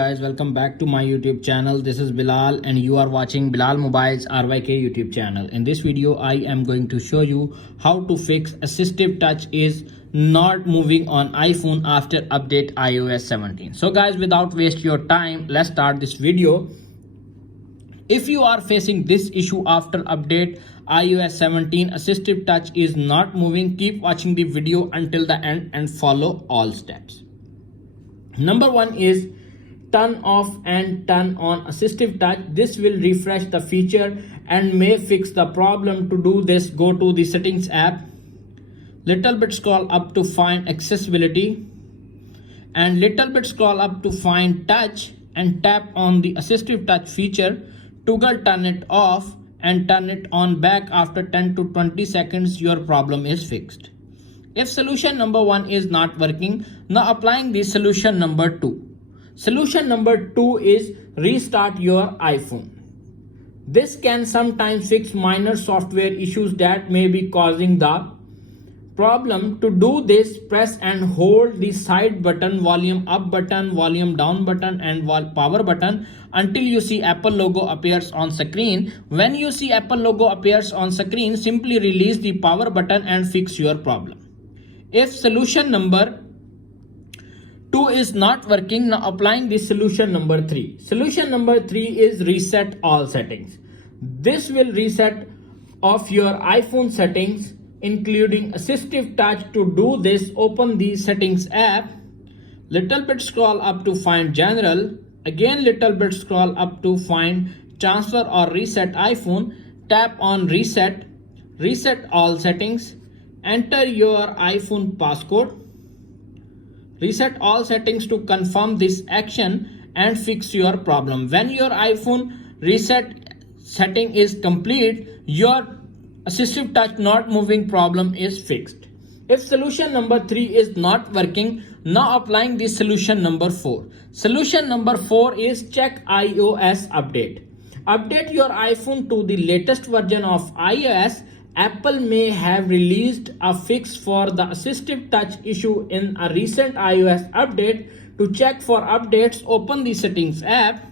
Guys, welcome back to my YouTube channel. This is Bilal and you are watching Bilal Mobile's RYK YouTube channel. In this video I am going to show you how to fix assistive touch is not moving on iPhone after update iOS 17. So guys, without waste your time, let's start this video. If you are facing this issue after update iOS 17, assistive touch is not moving, keep watching the video until the end and follow all steps. Number one is turn off and turn on assistive touch. This will refresh the feature and may fix the problem. To do this, go to the settings app, little bit scroll up to find accessibility and little bit scroll up to find touch and tap on the assistive touch feature. Toggle turn it off and turn it on back after 10 to 20 seconds. Your problem is fixed. If solution number one is not working, now applying the solution number two. Solution number two is restart your iPhone. This can sometimes fix minor software issues that may be causing the problem. To do this, press and hold the side button, volume up button, volume down button and power button until you see Apple logo appears on screen. When you see Apple logo appears on screen, simply release the power button and fix your problem. If solution number 2 is not working, now applying the solution number 3. Solution number 3 is reset all settings. This will reset off your iPhone settings including assistive touch. To do this, open the settings app, little bit scroll up to find general, again little bit scroll up to find transfer or reset iPhone, tap on reset all settings, enter your iPhone passcode. Reset all settings to confirm this action and fix your problem. When your iPhone reset setting is complete, your assistive touch not moving problem is fixed. If solution number 3 is not working, now applying the solution number 4. Solution number 4 is check iOS update. Update your iPhone to the latest version of iOS. Apple may have released a fix for the assistive touch issue in a recent iOS update. To check for updates, open the settings app,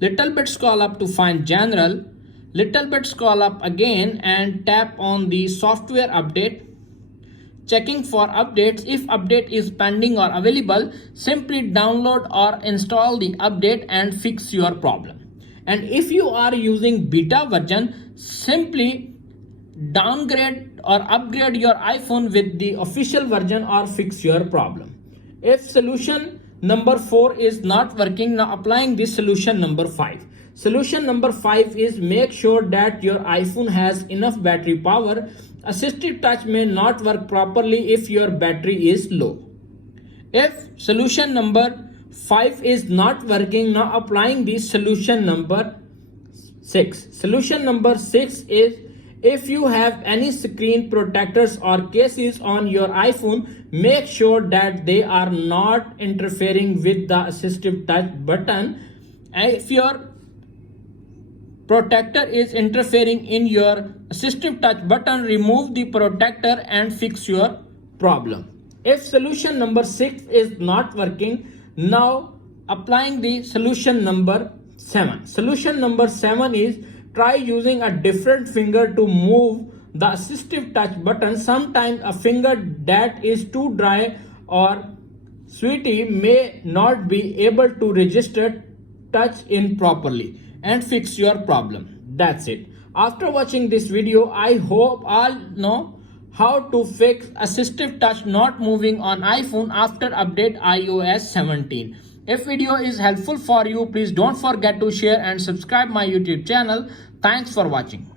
little bit scroll up to find general, little bit scroll up again and tap on the software update. Checking for updates. If update is pending or available, simply download or install the update and fix your problem. And if you are using beta version, simply downgrade or upgrade your iPhone with the official version or fix your problem. If solution number 4 is not working, now applying this solution number 5. Solution number 5 is make sure that your iPhone has enough battery power. Assistive touch may not work properly if your battery is low. If solution number 5 is not working, now applying the solution number 6. Solution number 6 is if you have any screen protectors or cases on your iPhone, make sure that they are not interfering with the assistive touch button. If your protector is interfering in your assistive touch button, remove the protector and fix your problem. If solution number 6 is not working, now applying the solution number 7. Solution number 7 is try using a different finger to move the assistive touch button. Sometimes a finger that is too dry or sweaty may not be able to register touch in properly and fix your problem. That's it. After watching this video, I hope all know how to fix assistive touch not moving on iPhone after update iOS 17. If video is helpful for you, please don't forget to share and subscribe my YouTube channel. Thanks for watching.